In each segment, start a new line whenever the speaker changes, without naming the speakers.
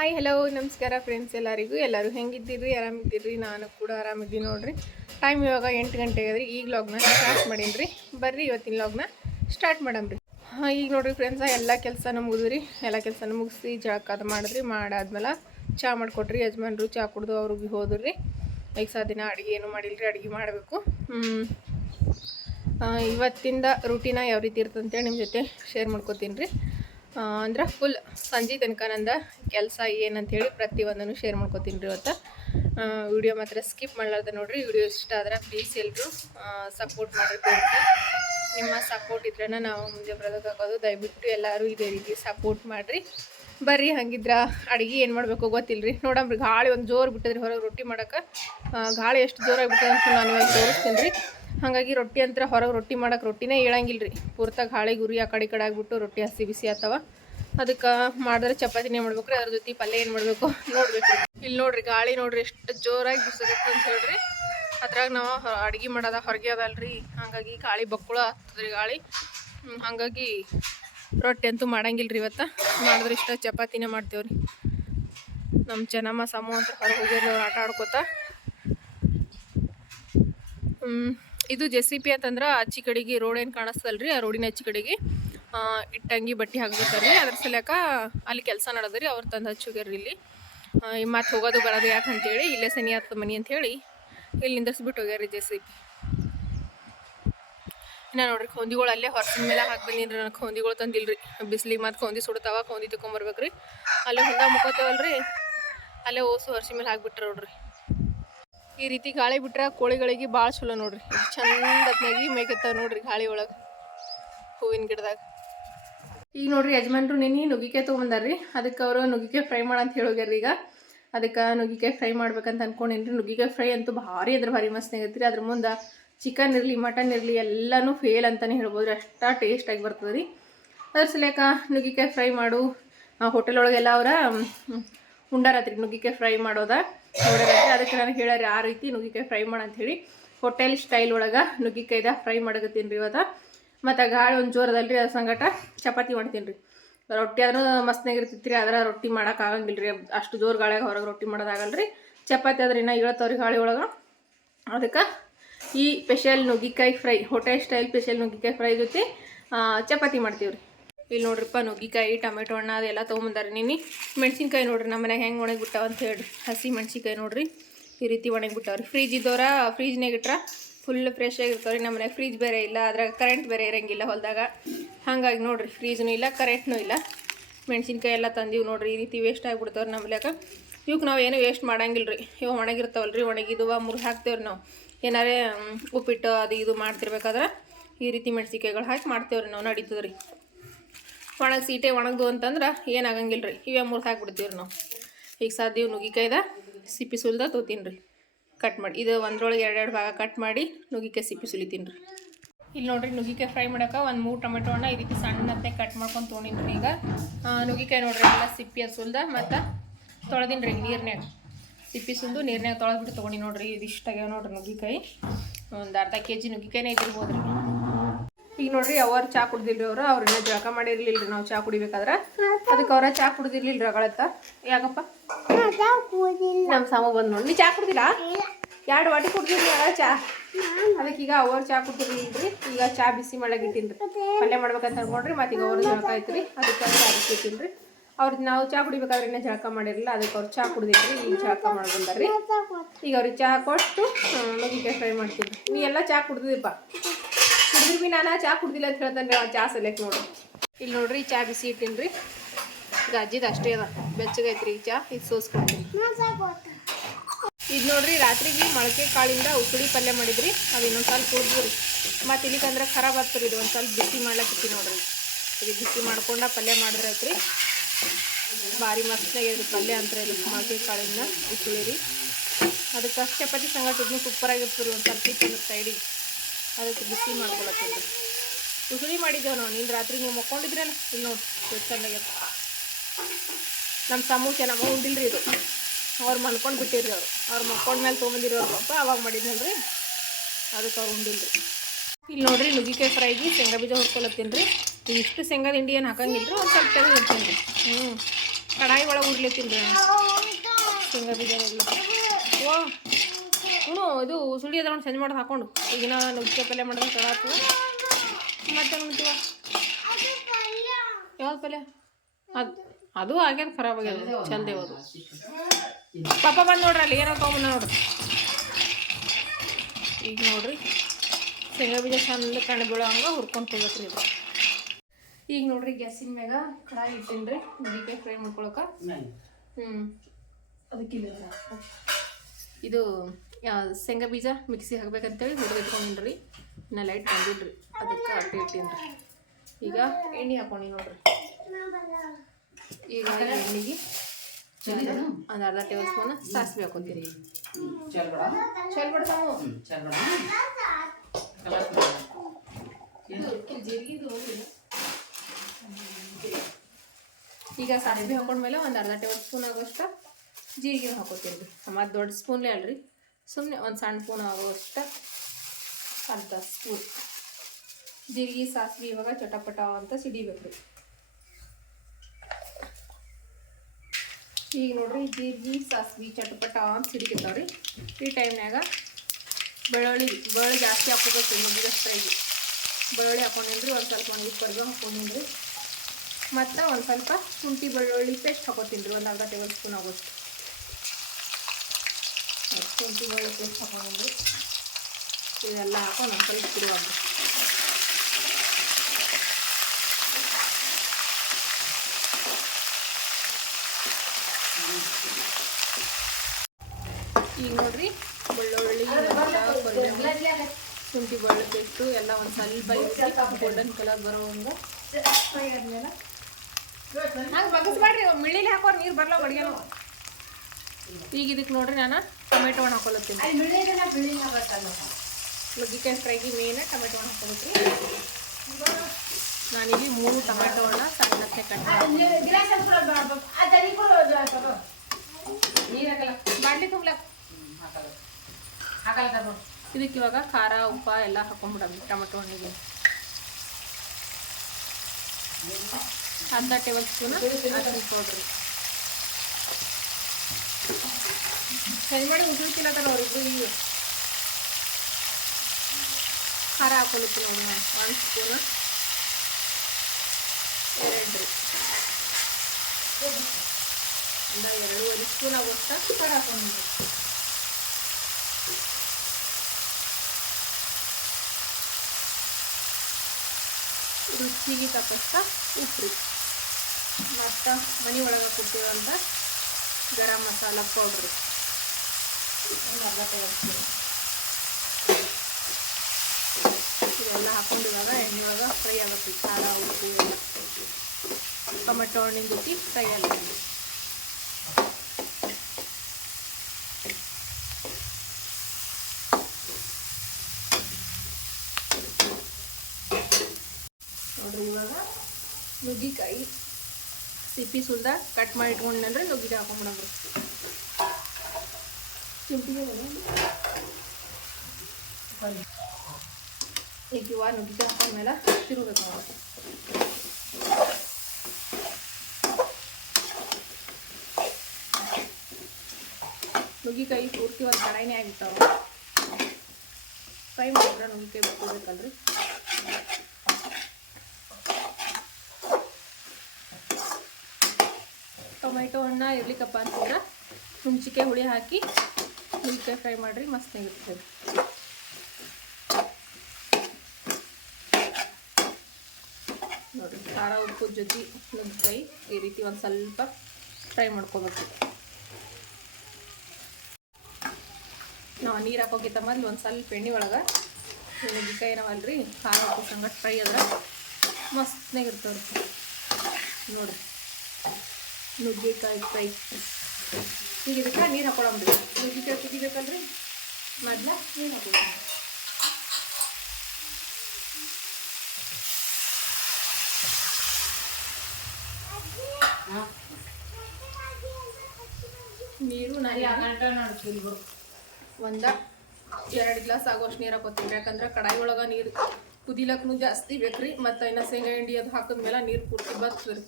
Hi hello ನಮಸ್ಕಾರ friends ಎಲ್ಲರಿಗೂ. ಎಲ್ಲರೂ ಹೆಂಗಿದ್ದೀರಿ? ಆರಾಮಿದ್ದೀರಿ? ನಾನು ಕೂಡ ಆರಾಮಿದ್ದೀನಿ ನೋಡ್ರಿ. ಟೈಮ್ ಇವಾಗ ಎಂಟು ಗಂಟೆ ಅದ್ರಿ ಈಗ ಲಾಗ್ನ ಸ್ಟಾರ್ಟ್ ಮಾಡೀನಿ ಬರ್ರಿ ಇವತ್ತಿನ ಲಾಗ್ನ ಸ್ಟಾರ್ಟ್ ಮಾಡಮ್ರಿ ಹಾಂ, ಈಗ ನೋಡ್ರಿ ಫ್ರೆಂಡ್ಸ ಎಲ್ಲ ಕೆಲಸ ಮುಗಿದ್ರಿ. ಎಲ್ಲ ಕೆಲಸನ ಮುಗಿಸಿ ಜಳಕ ಅದು ಮಾಡಿದ್ರಿ. ಮಾಡಾದ್ಮೇಲೆ ಚಹಾ ಮಾಡಿಕೊಟ್ರಿ. ಯಜಮಾನ್ರು ಚಹಾ ಕುಡ್ದು ಅವ್ರಿಗೆ ಹೋದ್ರಿ. ಈಗ ಸಹ ದಿನ ಅಡುಗೆ ಏನು ಮಾಡಿಲ್ರಿ? ಅಡುಗೆ ಮಾಡಬೇಕು. ಇವತ್ತಿಂದ ರೂಟೀನ ಯಾವ ರೀತಿ ಇರ್ತಂತೇಳಿ ನಿಮ್ಮ ಜೊತೆ ಶೇರ್ ಮಾಡ್ಕೋತೀನಿ ರೀ ಅಂದ್ರೆ ಫುಲ್ ಸಂಜೆ ತನಕ ನಂದು ಕೆಲಸ ಏನಂತೇಳಿ ಪ್ರತಿಯೊಂದನ್ನು ಶೇರ್ ಮಾಡ್ಕೋತೀನಿ ರೀ ಇವತ್ತು ವಿಡಿಯೋ ಮಾತ್ರ ಸ್ಕಿಪ್ ಮಾಡಲಾರ್ದ ನೋಡ್ರಿ ವಿಡಿಯೋ ಇಷ್ಟ ಆದ್ರೆ ಪ್ಲೀಸ್ ಎಲ್ಲರೂ ಸಪೋರ್ಟ್ ಮಾಡಿರಿ ನಿಮ್ಮ ಸಪೋರ್ಟ್ ಇದ್ರೆ ನಾವು ಮುಂದೆ ಬರೋದಕ್ಕಾಗೋದು ದಯವಿಟ್ಟು ಎಲ್ಲರೂ ಇದೇ ರೀತಿ ಸಪೋರ್ಟ್ ಮಾಡಿರಿ. ಬರ್ರಿ ಹಂಗಿದ್ರ ಅಡುಗೆ ಏನು ಮಾಡಬೇಕು ಗೊತ್ತಿಲ್ಲ ರೀ ಗಾಳಿ ಒಂದು ಜೋರು ಬಿಟ್ಟದ್ರಿ ಹೊರಗೆ ರೊಟ್ಟಿ ಮಾಡೋಕೆ ಗಾಳಿ ಎಷ್ಟು ಜೋರಾಗಿ ಬಿಟ್ಟದ ಅಂತ ನಾನು ಇವಾಗ ತೋರಿಸ್ತೀನಿ ರೀ. ಹಾಗಾಗಿ ರೊಟ್ಟಿ ಅಂತ ಹೊರಗೆ ರೊಟ್ಟಿ ಮಾಡಕ್ಕೆ ರೊಟ್ಟಿನೇ ಹೇಳಂಗಿಲ್ಲ ರೀ ಪೂರ್ತಾಗಿ ಹಾಳೆ ಗುರಿ ಆ ಕಡೆ ಕಡೆ ಆಗಿಬಿಟ್ಟು ರೊಟ್ಟಿ ಹಸಿ ಬಿಸಿ ಆತವ. ಅದಕ್ಕೆ ಮಾಡಿದ್ರೆ ಚಪಾತಿನೇ ಮಾಡ್ಬೇಕು ರೀ ಅದ್ರ ಜೊತೆ ಪಲ್ಯ ಏನು ಮಾಡಬೇಕು ನೋಡ್ಬೇಕು. ಇಲ್ಲಿ ನೋಡ್ರಿ ಗಾಳಿ ನೋಡ್ರಿ ಎಷ್ಟು ಜೋರಾಗಿ ಬಿಸಗತ್ತೆ ಅಂತ ಹೇಳ್ರಿ. ಅದ್ರಾಗ ನಾವು ಅಡುಗೆ ಮಾಡೋದ ಹೊರಗೆ ಅದಲ್ರಿ. ಹಾಗಾಗಿ ಗಾಳಿ ಬಕ್ಕುಳ ಆಗ್ತದ್ರಿ ಗಾಳಿ. ಹಾಗಾಗಿ ರೊಟ್ಟಿ ಅಂತೂ ಮಾಡಂಗಿಲ್ಲ ರೀ ಇವತ್ತು. ಮಾಡಿದ್ರೆ ಇಷ್ಟ ಚಪಾತಿನೇ ಮಾಡ್ತೇವ್ರಿ. ನಮ್ಮ ಚೆನ್ನಮ್ಮ ಅಂತ ಹೊರಗೆ ಹೋಗಿ ಆಟ ಆಡ್ಕೋತ. ಇದು ಜೆ ಸಿ ಪಿ ಅಂತಂದ್ರೆ ಆಚೆ ಕಡೆಗೆ ರೋಡ್ ಏನು ಕಾಣಿಸ್ತಲ್ರಿ ಆ ರೋಡಿನ ಆಚೆ ಕಡೆಗೆ ಇಟ್ಟಂಗಿ ಬಟ್ಟೆ ಹಾಕ್ಬೇಕಲ್ರಿ. ಅದ್ರ ಸಲಕ ಅಲ್ಲಿ ಕೆಲಸ ನಡೆದ್ರಿ, ಅವ್ರು ತಂದು ಹಚ್ಚೋಗ್ಯಾರ್ರಿ ಇಲ್ಲಿ. ಮತ್ತೆ ಹೋಗೋದು ಬರೋದು ಯಾಕೆ ಅಂತೇಳಿ, ಇಲ್ಲೇ ಸನಿ ಆಗ್ತದ ಮನಿ ಅಂತೇಳಿ ಇಲ್ಲಿ ನಿಂದಿಸ್ಬಿಟ್ಟು ಹೋಗ್ಯಾರಿ ಜೆ ಸಿ ಪಿ ಇನ್ನು ನೋಡ್ರಿ, ಕೊಂದಿಗಳು ಅಲ್ಲೇ ಹೊರಸಿನ ಮೇಲೆ ಹಾಕಿ ಬಂದಿನ್ರಿ ನನಗೆ. ಕೊಂದಿಗಳು ತಂದಿಲ್ರಿ. ಬಿಸಿಲಿಗೆ ಮತ್ತೆ ಕೊಂದಿ ಸುಡ್ತಾವ, ಕೊಂದಿ ತೊಗೊಂಬರ್ಬೇಕ್ರಿ ಅಲ್ಲೇ ಹೊಂದ ರೀ ಅಲ್ಲೇ ಓಸು ಹೊರಸಿ ಮೇಲೆ ಹಾಕ್ಬಿಟ್ರೆ ನೋಡ್ರಿ. ಈ ರೀತಿ ಗಾಳಿ ಬಿಟ್ರೆ ಕೋಳಿಗಳಿಗೆ ಭಾಳ ಚಲೋ ನೋಡ್ರಿ. ಚಂದತ್ನಾಗಿ ಮೇಕತ್ತಾವ ನೋಡ್ರಿ ಗಾಳಿ ಒಳಗೆ, ಹೂವಿನ ಗಿಡದಾಗ. ಈಗ ನೋಡ್ರಿ ಯಜಮಾನ್ರು ನಿನ್ನೆ ನುಗ್ಗಿಕಾಯಿ ತೊಗೊಂಬಂದಾರ್ರಿ. ಅದಕ್ಕೆ ಅವರು ನುಗ್ಗಿಕಾಯಿ ಫ್ರೈ ಮಾಡಂತ ಹೇಳೋಗ್ಯಾರ ಈಗ. ಅದಕ್ಕೆ ನುಗ್ಗಿಕಾಯಿ ಫ್ರೈ ಮಾಡ್ಬೇಕಂತ ಅನ್ಕೊಂಡಿನ್ರಿ. ನುಗ್ಗಿಕಾಯಿ ಫ್ರೈ ಅಂತೂ ಭಾರಿ ಅದ್ರ ಭಾರಿ ಮಸ್ತ್ ಆಗೈತ್ರಿ. ಅದ್ರ ಮುಂದೆ ಚಿಕನ್ ಇರಲಿ, ಮಟನ್ ಇರಲಿ, ಎಲ್ಲನೂ ಫೇಲ್ ಅಂತಲೇ ಹೇಳ್ಬೋದು ರೀ ಅಷ್ಟ ಟೇಸ್ಟಾಗಿ ಬರ್ತದೆ ರೀ ಅದ್ರ ಸಲಕ ನುಗ್ಗಿಕಾಯಿ ಫ್ರೈ ಮಾಡು. ಹೋಟೆಲ್ ಒಳಗೆಲ್ಲ ಅವರ ಉಂಡಾರತ್ರಿ ನುಗ್ಗಿಕಾಯಿ ಫ್ರೈ ಮಾಡೋದಾ ನೋಡೋದಾದ್ರೆ ಅದಕ್ಕೆ ನಾನು ಹೇಳ್ಯಾರ ಆ ರೀತಿ ನುಗ್ಗಿಕಾಯಿ ಫ್ರೈ ಮಾಡಂತ ಹೇಳಿ ಹೋಟೆಲ್ ಸ್ಟೈಲ್ ಒಳಗೆ ನುಗ್ಗಿಕಾಯ್ದ ಫ್ರೈ ಮಾಡಕತ್ತೀನಿ ರೀ ಇವತ್ತು. ಮತ್ತು ಗಾಳಿ ಒಂದು ಜೋರದಲ್ರಿ ಅದ್ರ ಸಂಗಟ ಚಪಾತಿ ಮಾಡ್ತೀನಿ ರೀ. ರೊಟ್ಟಿ ಆದ್ರೂ ಮಸ್ತ್ನಾಗಿರ್ತೈತಿ ರೀ ಆದ್ರೆ ರೊಟ್ಟಿ ಮಾಡಕ್ಕೆ ಆಗಂಗಿಲ್ಲ ರೀ ಅಷ್ಟು ಜೋರು ಗಾಳಿಯಾಗ ಹೊರಗೆ ರೊಟ್ಟಿ ಮಾಡೋದಾಗಲ್ಲ ರೀ ಚಪಾತಿ ಆದ್ರೆ ಇನ್ನೂ ಇಳತ್ತವ್ರಿ ಗಾಳಿ ಒಳಗೆ. ಅದಕ್ಕೆ ಈ ಸ್ಪೆಷಲ್ ನುಗ್ಗಿಕಾಯಿ ಫ್ರೈ ಹೋಟೆಲ್ ಸ್ಟೈಲ್ ಸ್ಪೆಷಲ್ ನುಗ್ಗಿಕಾಯಿ ಫ್ರೈ ಜೊತೆ ಚಪಾತಿ ಮಾಡ್ತೀವಿ ರೀ ಇಲ್ಲಿ ನೋಡ್ರಿಪ್ಪ, ನುಗ್ಗಿಕಾಯಿ, ಟೊಮೆಟೊ ಹಣ್ಣು ಅದೆಲ್ಲ ತೊಗೊಂಬಂದಾರೆ. ನಿನ್ನೆ ಮೆಣಸಿನ್ಕಾಯಿ ನೋಡ್ರಿ, ನಮ್ಮ ಮನ್ಯಾಗ ಹೆಂಗೆ ಒಣಗಿಬಿಟ್ಟಾವ ಅಂತ ಹೇಳ್ರಿ. ಹಸಿ ಮೆಣಸಿನ್ಕಾಯಿ ನೋಡ್ರಿ, ಈ ರೀತಿ ಒಣಗಿಬಿಟ್ಟಾವ್ರಿ. ಫ್ರಿಜ್ ಇದ್ದವ್ರ ಫ್ರಿಜ್ನಾಗ ಇಟ್ರೆ ಫುಲ್ ಫ್ರೆಶ್ ಆಗಿರ್ತಾವ್ರಿ. ನಮ್ಮ ಮನ್ಯಾಗ ಫ್ರಿಜ್ ಬೇರೆ ಇಲ್ಲ, ಅದ್ರಾಗ ಕರೆಂಟ್ ಬೇರೆ ಇರೋಂಗಿಲ್ಲ ಹೊಲದಾಗ. ಹಾಗಾಗಿ ನೋಡ್ರಿ ಫ್ರೀಜ್ನೂ ಇಲ್ಲ ಕರೆಂಟ್ನೂ ಇಲ್ಲ. ಮೆಣಸಿನ್ಕಾಯಿ ಎಲ್ಲ ತಂದೀವಿ ನೋಡ್ರಿ, ಈ ರೀತಿ ವೇಸ್ಟ್ ಆಗಿಬಿಡ್ತಾವ್ರಿ ನಮ್ಮ ಮನ್ಯಾಗ. ಇವಕ್ಕೆ ನಾವು ಏನು ವೇಸ್ಟ್ ಮಾಡಂಗಿಲ್ಲ ರೀ ಇವು ರೀ ಒಣಗಿದುವ, ಮುರಿದು ಹಾಕ್ತೇವ್ರಿ ನಾವು. ಏನಾರೇ, ಉಪ್ಪಿಟ್ಟು, ಅದು ಇದು ಮಾಡ್ತಿರ್ಬೇಕಾದ್ರೆ ಈ ರೀತಿ ಮೆಣಸಿನ್ಕಾಯಿಗಳು ಹಾಕಿ ಮಾಡ್ತೇವ್ರಿ ನಾವು ನಡೀತದೆ ರೀ ಒಣಗಿ ಸೀಟೆ ಒಣಗ್ದು ಅಂತಂದ್ರೆ ಏನಾಗಂಗಿಲ್ಲ ರೀ ಇವೇ ಮೂರು ಹಾಕ್ಬಿಡ್ತೀವಿ ನಾವು. ಈಗ ಸಾಧ್ಯ ನುಗ್ಗಿಕಾಯ್ದ ಸಿಪ್ಪಿ ಸುಲ್ದ ತೊತೀನಿ ರೀ ಕಟ್ ಮಾಡಿ. ಇದು ಒಂದ್ರೊಳಗೆ ಎರಡೆರಡು ಭಾಗ ಕಟ್ ಮಾಡಿ ನುಗ್ಗಿಕಾಯಿ ಸಿಪ್ಪಿ ಸುಲಿತೀನಿ ರೀ ಇಲ್ಲಿ ನೋಡಿರಿ ನುಗ್ಗಿಕಾಯಿ ಫ್ರೈ ಮಾಡೋಕೆ ಒಂದು ಮೂರು ಟೊಮೆಟೊ ಹಣ್ಣು ಈ ರೀತಿ ಸಣ್ಣತ್ತೆ ಕಟ್ ಮಾಡ್ಕೊಂಡು ತೊಗೊಂಡಿನಿ ರೀ ಈಗ ನುಗ್ಗಿಕಾಯಿ ನೋಡ್ರಿ ಎಲ್ಲ ಸಿಪ್ಪಿ ಸುಲ್ದ ಮತ್ತು ತೊಳೆದಿನಿ ರೀ ನೀರ್ನ್ಯಾಗ. ಸಿಪ್ಪಿ ಸುಲ್ದು ನೀರ್ನ್ಯಾಗ ತೊಳೆದ್ಬಿಟ್ಟು ತೊಗೊಂಡು ನೋಡ್ರಿ ಇದಿಷ್ಟಾಗ್ಯಾವ ನೋಡ್ರಿ ನುಗ್ಗಿಕಾಯಿ. ಒಂದು ಅರ್ಧ ಕೆ ಜಿ ನುಗ್ಗಿಕಾಯಿನೇ ಇದ್ದಿರ್ಬೋದು ರೀ ಈಗ ನೋಡ್ರಿ ಅವ್ರು ಚಾ ಕುಡ್ದಿಲ್ರಿ ಅವ್ರು, ಅವ್ರ ಇನ್ನೂ ಜಳಕ ಮಾಡಿರ್ಲಿಲ್ಲ ರೀ ನಾವು ಚಾ ಕುಡಿಬೇಕಾದ್ರೆ. ಅದಕ್ಕೆ ಅವ್ರ ಚಾ ಕುಡ್ದಿರ್ಲಿಲ್ರಿ ಅಗಳತ್ತ. ಯಾಕಪ್ಪ? ನಮ್ಮ ಸಾಮ ಬಂದ್ ನೋಡಿ. ನೀ ಚಾ ಕುಡ್ದಿಲ್ಲ? ಎರಡು ವಾಟಿ ಕುಡ್ದಿರ್ಲಿ ಅವ್ರ ಚಾ. ಅದಕ್ಕೆ ಈಗ ಅವ್ರು ಚಾ ಕುಡ್ದಿರ್ಲಿಲ್ರಿ, ಈಗ ಚಾ ಬಿಸಿ ಮಾಡಕ್ಕೆ ಇಟ್ಟಿನ್ರಿ. ಪಲ್ಯ ಮಾಡ್ಬೇಕಂತ ಅನ್ಕೊಂಡ್ರಿ ಮತ್ತೆ ಈಗ ಅವ್ರ ಜಳಕ ಐತ್ರಿ ಅದಕ್ಕೆ ಚಾ ಬಿಸಿ ಇಟ್ಟಿನ್ರಿ. ನಾವು ಚಾ ಕುಡಿಬೇಕಾದ್ರೆ ಇನ್ನೂ ಜಳಕ ಮಾಡಿರಲಿಲ್ಲ, ಅದಕ್ಕೆ ಅವ್ರು ಚಾ ಕುಡ್ದಿದ್ರಿ, ಈಗ ಜಳಕ ಮಾಡಿ ಬಂದಾರ್ರಿ. ಈಗ ಅವ್ರಿಗೆ ಚಾ ಕೊಟ್ಟು ನುಗ್ಗಿಕಾಯಿ ಫ್ರೈ ಮಾಡ್ತೀನಿ ನೀ ಎಲ್ಲ ಚಾ ಕುಡ್ದಿದ್ದಪ್ಪ ಕುಡಿದ್ರು ಬಿ ನಾನು ಚಾ ಕುಡ್ದಿಲ್ಲ ಅಂತ ಹೇಳ್ತಾನೆ ರೀ ಚಾ ಸೆಲೆಕ್ಟ್ ನೋಡ್ರಿ ಇಲ್ಲಿ ನೋಡ್ರಿ ಚಾ ಬಿಸಿ ಇಟ್ಟಿನ್ರಿ ಅಜ್ಜಿದು ಅಷ್ಟೇ ಅದ. ಬೆಚ್ಚಗೈತ್ರಿ ಚಾ. ಇದು ಸೋಸ್ಕೊಂಡ್ರಿ ಇದು ನೋಡ್ರಿ ರಾತ್ರಿಗೆ ಮೊಳಕೆ ಕಾಳಿಂದ ಉಸುಳಿ ಪಲ್ಯ ಮಾಡಿದ್ರಿ. ಅದು ಇನ್ನೊಂದು ಸ್ವಲ್ಪ ಕುಡಿದ್ರಿ ಮತ್ತು ಇಲ್ಲಿಕಂದ್ರೆ ಖರಾಬ್ ಆಗ್ತದೆ ಇದು. ಒಂದು ಸ್ವಲ್ಪ ಬಿಸಿ ಮಾಡ್ಲಕ್ಕಿತ್ತು ನೋಡ್ರಿ. ಇದು ಬಿಸಿ ಮಾಡ್ಕೊಂಡ ಪಲ್ಯ ಮಾಡಿದ್ರೆ ಐತ್ರಿ ಭಾರಿ ಮಸ್ತಾಗ್ಯದ ಪಲ್ಯ ಅಂತ ಇದು. ಮೊಳಕೆ ಕಾಳಿಂದ ಉಸುಳಿ ರೀ. ಅದಕ್ಕೆ ಚಪಾತಿ ಸಂಗಟ ಇದನ್ನು ರೀ. ಒಂದು ಸ್ವಲ್ಪ ಸೈಡಿಗೆ ಅದಕ್ಕೆ ಬಿಸಿ ಮಾಡ್ಕೊಳತ್ತೀನಿ ರೀ ಉಸುಳಿ ಮಾಡಿದ್ದೇವೆ ನಾವು ನೀನು ರಾತ್ರಿ ನೀವು ಮಕ್ಕೊಂಡಿದ್ರೇನ? ಇಲ್ಲಿ ನೋಡಿ ಚೆನ್ನಾಗಿ ನಮ್ಮ ತಮ್ಮ ನಮ್ಮ ಉಂಡಿಲ್ರಿ ಇದು. ಅವ್ರು ಮಲ್ಕೊಂಡು ಬಿಟ್ಟಿರಿ ಅವ್ರು. ಅವ್ರು ಮಕ್ಕೊಂಡ್ಮೇಲೆ ತೊಗೊಂಬಂದಿರೋ ಪಪ್ಪ, ಅವಾಗ ಮಾಡಿದ್ನಲ್ರಿ. ಅದಕ್ಕೆ ಅವ್ರು ಉಂಡಿಲ್ರಿ. ಇಲ್ಲಿ ನೋಡ್ರಿ ನುಗ್ಗಿಕಾಯಿ ಫ್ರೈಗೆ ಶೇಂಗಾ ಬೀಜ ಹುರ್ಕೊಳತ್ತೀನಿ ರೀ ಇಷ್ಟು ಶೇಂಗಾದ ಹಿಂಡಿ ಏನು ಹಾಕಂಗಿಲ್ಲ ಒಂದು ಸ್ವಲ್ಪ ತೆಗೆದು ಇರ್ತೀನಿ ರೀ ಹ್ಞೂ ಕಡಾಯಿ ಒಳಗೆ ಉರ್ಲಿತ್ತೀನಿ ರೀ ಶೇಂಗಾ ಬೀಜ ಎಲ್ಲ ಓ. ಹ್ಞೂ ಇದು ಸುಳಿ ಅದ್ರೊಂದು ಸಂಜೆ ಮಾಡೋದು ಹಾಕೊಂಡು. ಈಗಿನ ನುಗ್ಗೆ ಪಲ್ಯ ಮಾಡಿದ್ರೆ ಕಡಾತು ಮತ್ತೆ ನೋಡ್ತೀವ ಯಾವ್ದು ಪಲ್ಯ? ಅದು ಅದು ಆಗ್ಯದ ಖರಾಬ್ ಆಗ್ಯದ. ಚಂದ ಅದು ಪಾಪ ಬಂದು ನೋಡ್ರಿ ಅಲ್ಲಿ ಏನೋ ತೊಗೊಂಬಂದ ನೋಡ್ರಿ. ಈಗ ನೋಡ್ರಿ. ಶೇಂಗಾ ಬೀಜ ಚಂದ ಕಣ್ಣು ಬೀಳೋ ಹಂಗೆ ಹುರ್ಕೊಂಡು ಹೋಗ್ಬೇಕ್ರಿ ಇದು ಈಗ ನೋಡ್ರಿ ಗ್ಯಾಸಿನ ಮ್ಯಾಗ ಕಡಾಯಿ ಇಟ್ಟೀನಿ ರೀ ನುಗ್ಗಿಕಾಯಿ ಫ್ರೈ ಮಾಡ್ಕೊಳಕ. ಹ್ಞೂ ಅದಕ್ಕಿಲ್ಲ ಇದು ಶೇಂಗಾ ಬೀಜ ಮಿಕ್ಸಿ ಹಾಕ್ಬೇಕಂತೇಳಿ ಹುರಿದಿಟ್ಕೊಂಡಿನಿ ರೀ ಇನ್ನ ಲೈಟ್ ಬಂದಿಡ್ರಿ ಅದಕ್ಕೆ ಅಟ್ಟಿ ಇಟ್ಟೀನಿ ರೀ ಈಗ ಎಣ್ಣೆ ಹಾಕೊಂಡಿ ನೋಡ್ರಿ. ಈಗ ಎಣ್ಣೆಗೆ ಒಂದು ಅರ್ಧ ಟೇಬಲ್ ಸ್ಪೂನ್ ಸಾಸಿವೆ ಹಾಕೊಂತೀರಿ.
ಚಲ್ಬೇಡ?
ಚಲ್ ಬಿಡ್ತಾವು
ಚಲ್ಬೇಡ
ಈಗ ಸಾಸಿವೆ ಹಾಕೊಂಡ್ಮೇಲೆ ಒಂದು ಅರ್ಧ ಟೇಬಲ್ ಸ್ಪೂನ್ ಆಗೋಷ್ಟ ಜೀರಿಗೆ ಹಾಕೋತೀರಿ ಮತ್ತು ದೊಡ್ಡ ಸ್ಪೂನ್ಲೇ ಅಲ್ರಿ. ಸುಮ್ಮನೆ ಒಂದು ಸಣ್ಣ ಸ್ಪೂನ್ ಆಗುವಷ್ಟು ಅರ್ಧ ಸ್ಪೂನ್ ಜೀರಿಗೆ, ಸಾಸಿವೆ ಇವಾಗ ಚಟಪಟ ಅಂತ ಸಿಡಿಬೇಕು. ಈಗ ನೋಡ್ರಿ ಜೀರಿಗೆ, ಸಾಸಿವೆ ಚಟಪಟ ಅಂತ ಸಿಡಿಕತ್ತಾವ್ರಿ. ಈ ಟೈಮ್ನಾಗ ಬೆಳ್ಳುಳ್ಳಿ ಬೆಳ್ಳುಳ್ಳಿ ಜಾಸ್ತಿ ಹಾಕೋಬೇಕು ಮುಗಿದ ಫ್ರೈಗೆ ಬೆಳ್ಳುಳ್ಳಿ ಹಾಕೊಂಡಿನ್ರಿ, ಒಂದು ಸ್ವಲ್ಪ ಒಂದು ಕರ್ಬೇವು ಹಾಕೊಂಡಿನ್ರಿ. ಮತ್ತು ಒಂದು ಸ್ವಲ್ಪ ಶುಂಠಿ ಬೆಳ್ಳುಳ್ಳಿ ಪೇಸ್ಟ್ ಹಾಕೋತೀನಿ ರೀ ಒಂದು ಅರ್ಧ ಟೇಬಲ್ ಸ್ಪೂನ್ ಆಗೋಷ್ಟು. ಶುಂಠಿ ಬೆಳ್ಳುಳ್ಳಿ ಪೇಸ್ಟ್ ಹಾಕೊಂಡು ಇದೆಲ್ಲ ಹಾಕೊಂಡು ಒಂದು ಸ್ವಲ್ಪ ತಿರುವಾಗ ಈಗ ನೋಡ್ರಿ ಬೆಳ್ಳುಳ್ಳಿ ಶುಂಠಿ ಬೆಳ್ಳುಳ್ಳಿ ಪೇಸ್ಟು ಎಲ್ಲ ಒಂದು ಸ್ವಲ್ಪ ಗೋಲ್ಡನ್ ಕಲರ್ ಬರೋ ಒಂದು ಬಗಸ್ಬೇಡ್ರಿ ಮಿಳ್ಳಿಲಿ ಹಾಕೋರು ನೀರು ಬರಲ್ಲ ಬಡಿಗೆಲ್ಲ ಈಗ ಇದಕ್ಕೆ ನೋಡ್ರಿ ನಾನು ಟೊಮೆಟೊ ಹಣ್ಣು ಹಾಕೊಳತ್ತೀನಿ. ನುಗ್ಗಿಕಾಯಿ ಫ್ರೈಗೆ ಮೇನ್ ಟೊಮೆಟೊ ಹಣ್ಣು ಹಾಕೊಳತ್ರಿ ನಾನಿಲ್ಲಿ ಮೂರು ಟೊಮೆಟೊ ಹಣ್ಣ ಸಣ್ಣಕ್ಕೆ ಕಟ್ ಇದಕ್ಕೆ ಇವಾಗ ಖಾರ ಉಪ್ಪ ಎಲ್ಲ ಹಾಕೊಂಡ್ಬಿಡೋದು ಟೊಮೆಟೊ ಹಣ್ಣಿಗೆ. ಅರ್ಧ ಟೇಬಲ್ ಸ್ಪೂನ್ ಪೌಡ್ರಿ ಸರಿ ಮಾಡಿ ಉಸಿರುತ್ತಿಲ್ಲತ್ತಾರ ಅವ್ರಿಬ್ರು ಈಗ ಖಾರ ಹಾಕೊಲಿಕ್ಕೆ ನೋಡಿ ನಾನು ಒಂದು ಸ್ಪೂನು ಎರಡು ಅಂದ ಎರಡೂವರೆ ಸ್ಪೂನ್ ಆಗುತ್ತಾ? ಖಾರ ಹಾಕೊಂಡಿದ್ರಿ ರುಚಿಗೆ ತಕ್ಕಷ್ಟ ಉಪ್ಪು ಮತ್ತು ಮನೆ ಒಳಗೆ ಕೊಟ್ಟಿರೋಂಥ ಗರಂ ಮಸಾಲ ಪೌಡ್ರಿ ಟೇಬಲ್ ಸ್ಪೂನ್ ಇದೆಲ್ಲ ಎಣ್ಣೆ ಒಳಗೆ ಫ್ರೈ ಆಗುತ್ತೆ. ಖಾರ, ಉಪ್ಪು, ಎಲ್ಲ ಟೊಮೆಟೊ ಹಣ್ಣಿನ ಜೊತೆ ಫ್ರೈ ಆಗುತ್ತೆ. ನೋಡ್ರಿ ಇವಾಗ ನುಗ್ಗಿಕಾಯಿ. ಸಿಪ್ಪಿ ಸುಲ್ದ ಕಟ್ ಮಾಡಿ ಇಟ್ಕೊಂಡ್ರೆ ನುಗ್ಗಿಕಾಯಿ ಹಾಕೊಂಡ್ಬಿಡೋದು. ಈಗ ಇವಾಗ ನುಗ್ಗಿಕಾಯಿ ಹಾಕೊಂಡ್ಮೇಲೆ ತಿರುಗಬೇಕು ನೋಡಿ ನುಗ್ಗಿಕಾಯಿ ಪೂರ್ತಿ ಒಂದು ಕಡಾಯಿನೇ ಆಗಿರ್ತಾವೆ. ಫ್ರೈ ಮಾಡಿದ್ರೆ ನುಗ್ಗಿಕಾಯಿ ಬರ್ಕೋಬೇಕಲ್ರಿ ಟೊಮೆಟೊ ಹಣ್ಣ ಇರ್ಲಿಕ್ಕಪ್ಪ ಅಂತಂದ್ರೆ ಹುಣ್ಚಿಕಾಯಿ ಹುಳಿ ಹಾಕಿ ನುಗ್ಗಿಕಾಯಿ ಫ್ರೈ ಮಾಡಿರಿ ಇರುತ್ತೆ ನೋಡಿ ಖಾರ ಉಪ್ಪು ಜೊತೆ ನುಗ್ಗಿಕಾಯಿ ಈ ರೀತಿ ಒಂದು ಸ್ವಲ್ಪ ಫ್ರೈ ಮಾಡ್ಕೋಬೇಕು. ನಾವು ನೀರು ಹಾಕೋಕ್ಕಿಂತ ಮೊದಲು ಒಂದು ಸ್ವಲ್ಪ ಎಣ್ಣೆ ಒಳಗೆ ನುಗ್ಗಿಕಾಯಿ ನಾವಲ್ರಿ ಖಾರ ಉಪ್ಪು ಸಂಗಟ್ ಫ್ರೈ ಅದ್ರ ಮಸ್ತ್ನಾಗಿರ್ತವ್ರಿ ನೋಡಿರಿ. ನುಗ್ಗೆಕಾಯಿ ಫ್ರೈ. ಈಗ ಇದಕ್ಕೆ ನೀರು ಹಾಕೊಳಂಬ್ರಿ ಕುದಿಗೆ ಕುದಿಬೇಕಲ್ರಿ ಮೊದ್ಲ ನೀರು ಹಾಕೋತೀನಿ ನೀರು ನಾನು ಒಂದ ಎರಡು ಗ್ಲಾಸ್ ಆಗೋಷ್ಟು ನೀರು ಹಾಕೋತೀನಿ. ಯಾಕಂದ್ರೆ ಕಡಾಯಿ ಒಳಗೆ ನೀರು ಕುದಿಲಕ್ಕೂ ಜಾಸ್ತಿ ಬೇಕ್ರಿ ಮತ್ತು ಇನ್ನು ಶೇಂಗಾ ಹಿಂಡಿ ಅದು ಹಾಕಿದ್ಮೇಲೆ ನೀರು ಪೂರ್ತಿ ಬರ್ತದೆ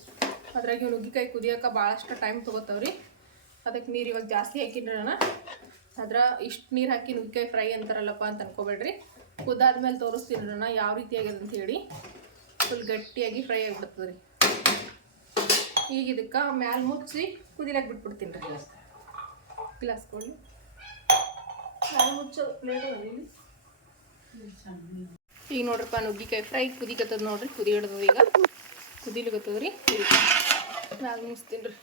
ಅದ್ರಾಗ ಇವು ನುಗ್ಗಿಕಾಯಿ ಕುದಿಯೋಕೆ ಭಾಳಷ್ಟು ಟೈಮ್ ತೊಗೋತಾವ್ರಿ. ಅದಕ್ಕೆ ನೀರು ಇವಾಗ ಜಾಸ್ತಿ ಹಾಕಿನ್ರಿ ನಾನು ಅದ್ರ ಇಷ್ಟು ನೀರು ಹಾಕಿ ನುಗ್ಗಿಕಾಯಿ ಫ್ರೈ ಅಂತಾರಲ್ಲಪ್ಪ ಅಂತ ಅನ್ಕೋಬೇಡ್ರಿ. ತೋರಿಸ್ತೀನಿ ನಾನು ಯಾವ ರೀತಿ ಆಗ್ಯದ ಅಂತ ಹೇಳಿ. ಫುಲ್ ಗಟ್ಟಿಯಾಗಿ ಫ್ರೈ ಆಗಿಬಿಡ್ತದೆ ರೀ. ಈಗ ಇದಕ್ಕೆ ಮ್ಯಾಲ ಮುಚ್ಚಿ ಕುದಿಲಾಕ್ ಬಿಟ್ಬಿಡ್ತೀನಿ ರೀ. ಗ್ಲಾಸ್ ಕೊಡಿ ಮ್ಯಾಲ ಮುಚ್ಚೋ ಪ್ಲೇಟ್ ಈಗ ನೋಡ್ರಪ್ಪ ನುಗ್ಗಿಕಾಯಿ ಫ್ರೈ ಕುದಿಗತ್ತದ ನೋಡ್ರಿ, ಕುದಿ ಹಿಡ್ದದ ಈಗ. ಕುದಿಲಿಗತ್ತದ ರೀ. ಮ್ಯಾಲ ಮುಗಿಸ್ತೀನಿ ರೀ.